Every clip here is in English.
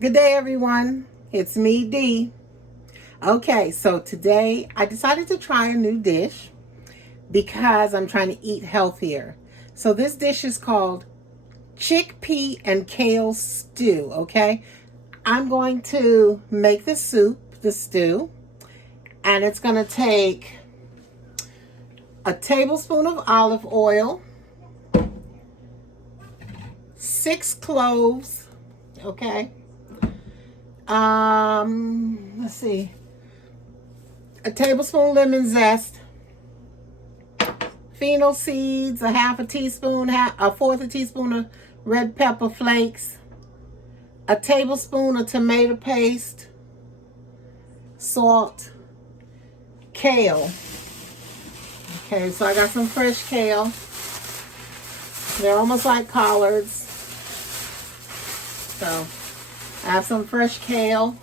Good day, everyone. It's me, Dee. Okay, so today I decided to try a new dish because I'm trying to eat healthier. So this dish is called Chickpea and Kale Stew, okay? I'm going to make the stew, and it's going to take a tablespoon of olive oil, 6 cloves, okay? Let's see. A tablespoon lemon zest, fennel seeds, a half a teaspoon, a fourth a teaspoon of red pepper flakes, a tablespoon of tomato paste, salt, kale. Okay, so I got some fresh kale. They're almost like collards. So I have some fresh kale,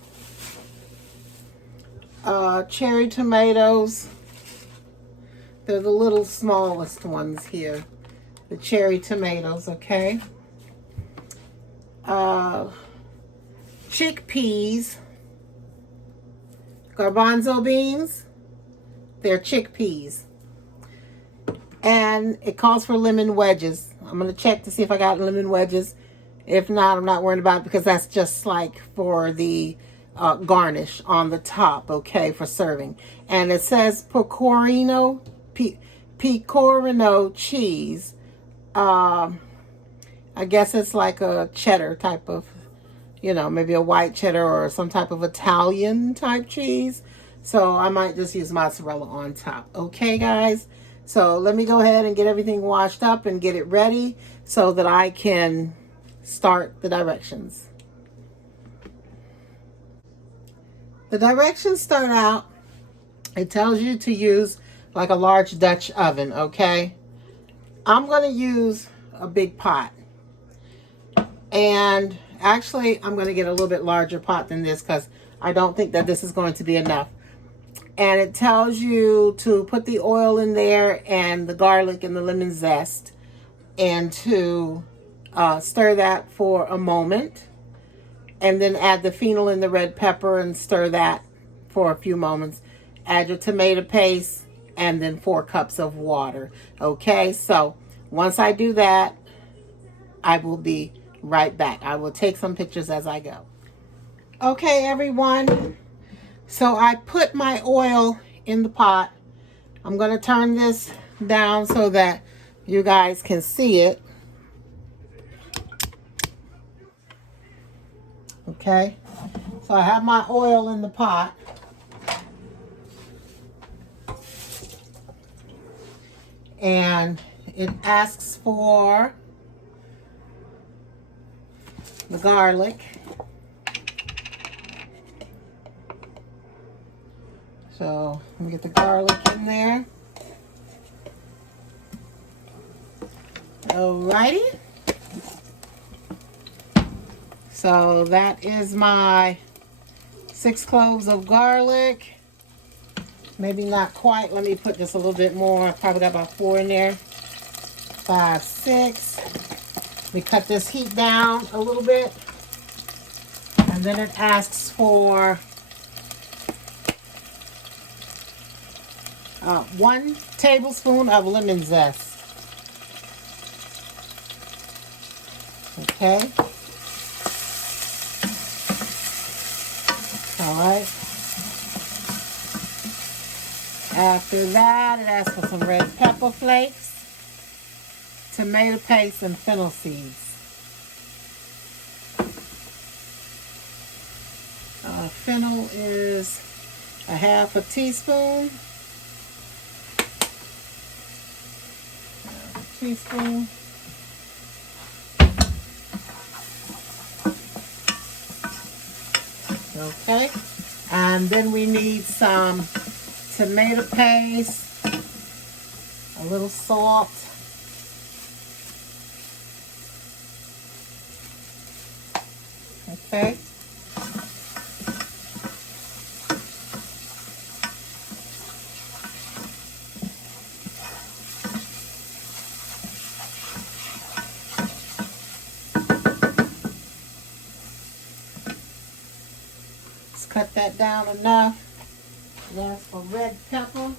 cherry tomatoes. They're the little smallest ones here. The cherry tomatoes, okay? Chickpeas, garbanzo beans. They're chickpeas. And it calls for lemon wedges. I'm going to check to see if I got lemon wedges. If not, I'm not worried about it because that's just like for the garnish on the top, okay, for serving. And it says pecorino cheese. I guess it's like a cheddar type of, maybe a white cheddar or some type of Italian type cheese. So I might just use mozzarella on top. Okay, guys? So let me go ahead and get everything washed up and get it ready so that I can start the directions. The directions start out, it tells you to use like a large Dutch oven, okay? I'm going to use a big pot. And actually, I'm going to get a little bit larger pot than this because I don't think that this is going to be enough. And it tells you to put the oil in there and the garlic and the lemon zest and to stir that for a moment. And then add the fennel and the red pepper and stir that for a few moments. Add your tomato paste and then 4 cups of water. Okay, so once I do that, I will be right back. I will take some pictures as I go. Okay, everyone. So I put my oil in the pot. I'm going to turn this down so that you guys can see it. Okay, so I have my oil in the pot. And it asks for the garlic. So let me get the garlic in there. Alrighty. So that is my 6 cloves of garlic. Maybe not quite. Let me put just a little bit more. I probably got about 4 in there. 5, 6. We cut this heat down a little bit. And then it asks for 1 tablespoon of lemon zest. Okay. All right. After that, it asks for some red pepper flakes, tomato paste, and fennel seeds. Fennel is a half a teaspoon. Okay. And then we need some tomato paste, a little salt, okay, cut that down enough. That's for red pepper.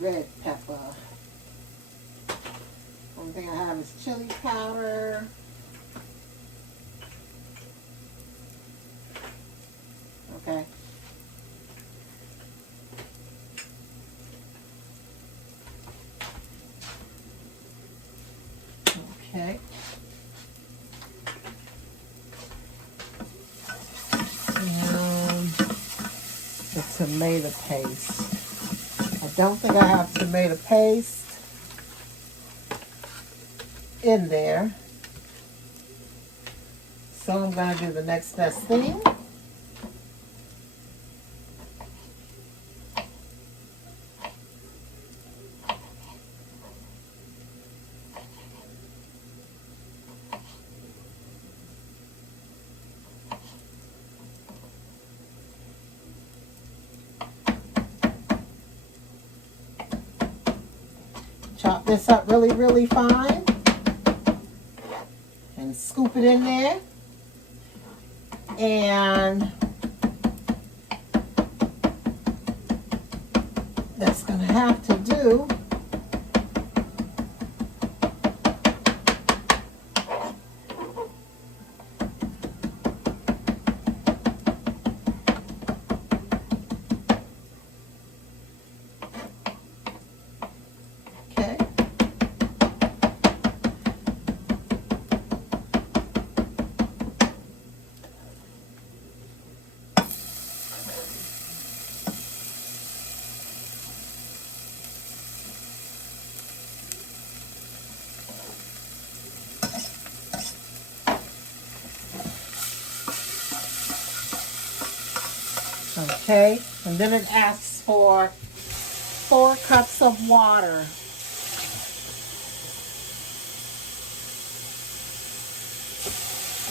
Red pepper. Only thing I have is chili powder. Okay. Okay. And the tomato paste. I don't think I have tomato paste in there. So I'm going to do the next best thing. Chop this up really, really fine and scoop it in there. And that's going to have to do. Okay. Okay, and then it asks for 4 cups of water.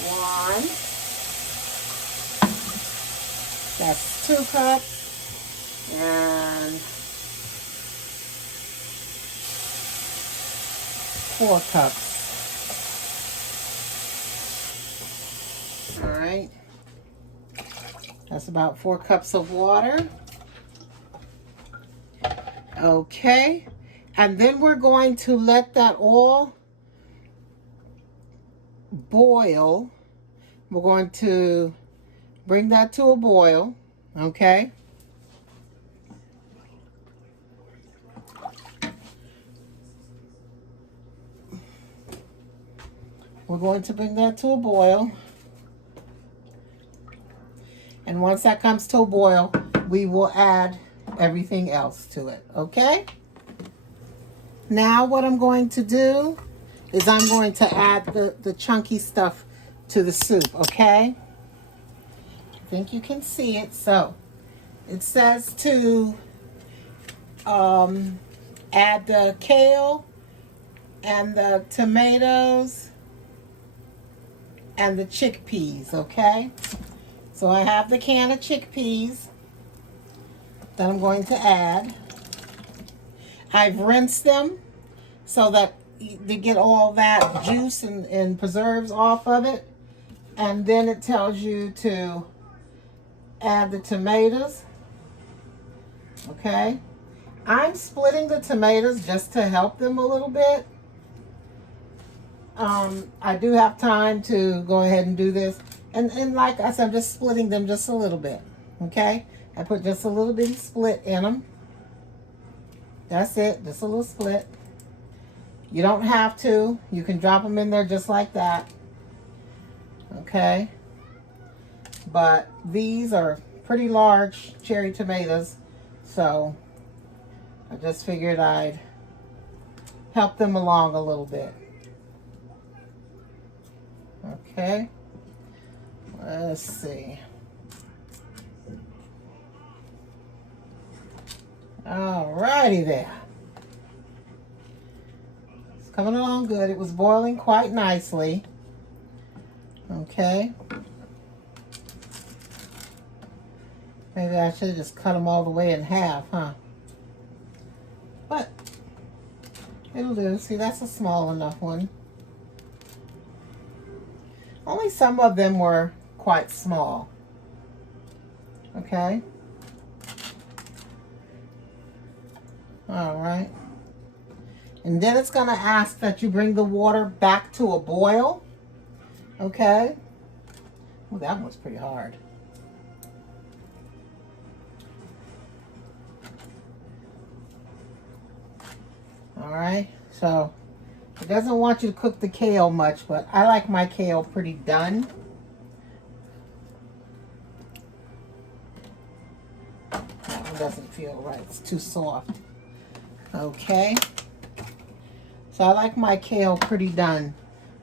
One. That's 2 cups. And 4 cups. All right. That's about 4 cups of water. Okay. And then we're going to let that all boil. We're going to bring that to a boil. Okay. We're going to bring that to a boil. And once that comes to a boil, we will add everything else to it, okay? Now what I'm going to do is I'm going to add the chunky stuff to the soup, okay? I think you can see it. So it says to add the kale and the tomatoes and the chickpeas, okay? So I have the can of chickpeas that I'm going to add. I've rinsed them so that to get all that juice and preserves off of it. And then it tells you to add the tomatoes. Okay. I'm splitting the tomatoes just to help them a little bit. I do have time to go ahead and do this. And like I said, I'm just splitting them just a little bit, okay? I put just a little bitty split in them. That's it, just a little split. You don't have to. You can drop them in there just like that, okay? But these are pretty large cherry tomatoes, so I just figured I'd help them along a little bit. Okay. Let's see. Alrighty there. It's coming along good. It was boiling quite nicely. Okay. Maybe I should have just cut them all the way in half, huh? But It'll do. See, that's a small enough one. Only some of them were quite small. Okay. All right. And then it's going to ask that you bring the water back to a boil. Okay. Well, that one's pretty hard. All right. So it doesn't want you to cook the kale much, but I like my kale pretty done. That one doesn't feel right. It's too soft. Okay. So I like my kale pretty done,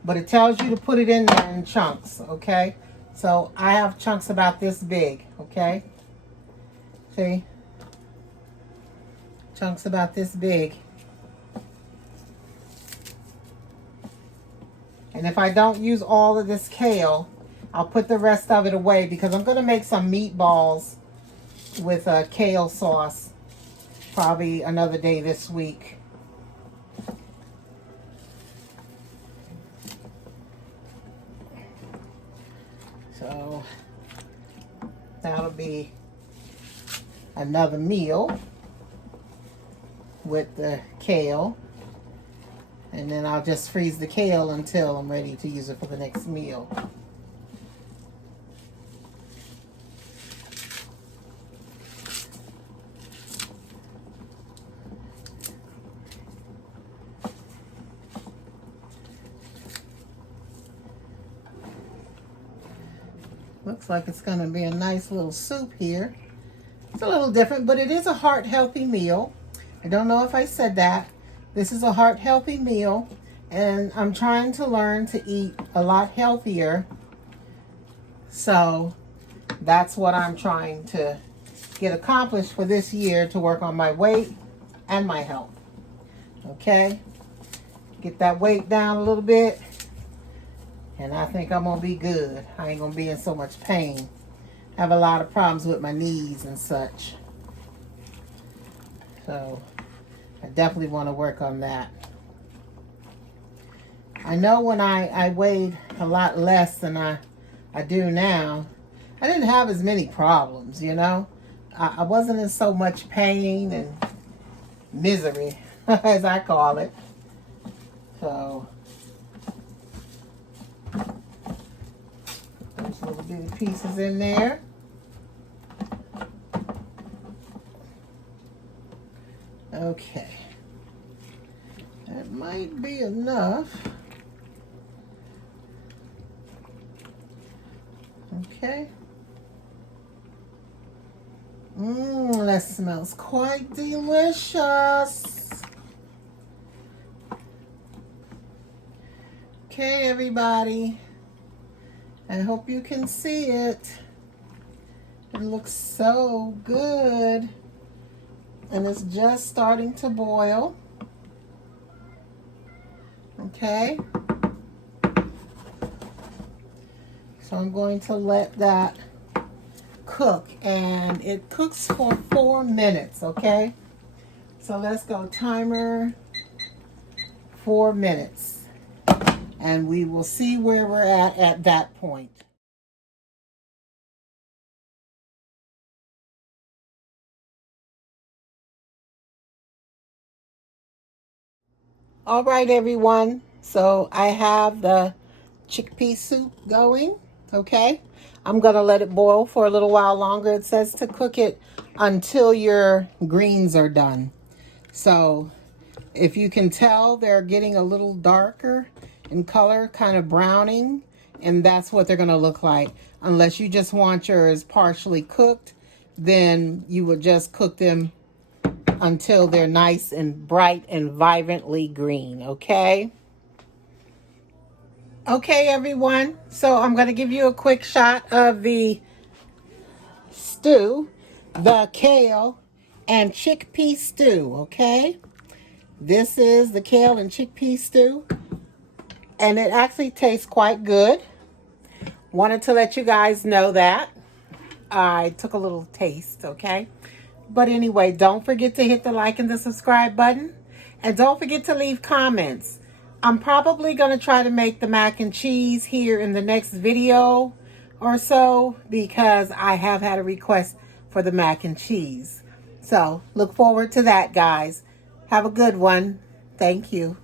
but it tells you to put it in there in chunks, okay? So I have chunks about this big, okay? See? Chunks about this big. And if I don't use all of this kale, I'll put the rest of it away because I'm going to make some meatballs with a kale sauce probably another day this week. So that'll be another meal with the kale. And then I'll just freeze the kale until I'm ready to use it for the next meal. Looks like it's going to be a nice little soup here. It's a little different, but it is a heart-healthy meal. I don't know if I said that. This is a heart-healthy meal, and I'm trying to learn to eat a lot healthier. So that's what I'm trying to get accomplished for this year, to work on my weight and my health. Okay? Get that weight down a little bit, and I think I'm going to be good. I ain't going to be in so much pain. I have a lot of problems with my knees and such. So I definitely want to work on that. I know when I weighed a lot less than I do now, I didn't have as many problems, you know. I wasn't in so much pain and misery, as I call it. So those little bitty pieces in there. Okay. That might be enough. Okay. That smells quite delicious. Okay, everybody. I hope you can see it. It looks so good. And it's just starting to boil. Okay. So I'm going to let that cook, and it cooks for 4 minutes, okay? So let's go timer 4 minutes, and we will see where we're at that point. All right, everyone. So I have the chickpea soup going, okay? I'm going to let it boil for a little while longer. It says to cook it until your greens are done. So if you can tell, they're getting a little darker in color, kind of browning, and that's what they're going to look like. Unless you just want yours partially cooked, then you would just cook them until they're nice and bright and vibrantly green, okay? Okay, everyone. So I'm going to give you a quick shot of the stew, the kale and chickpea stew, okay? This is the kale and chickpea stew, and it actually tastes quite good. Wanted to let you guys know that. I took a little taste, okay? But anyway, don't forget to hit the like and the subscribe button. And don't forget to leave comments. I'm probably going to try to make the mac and cheese here in the next video or so, because I have had a request for the mac and cheese. So look forward to that, guys. Have a good one. Thank you.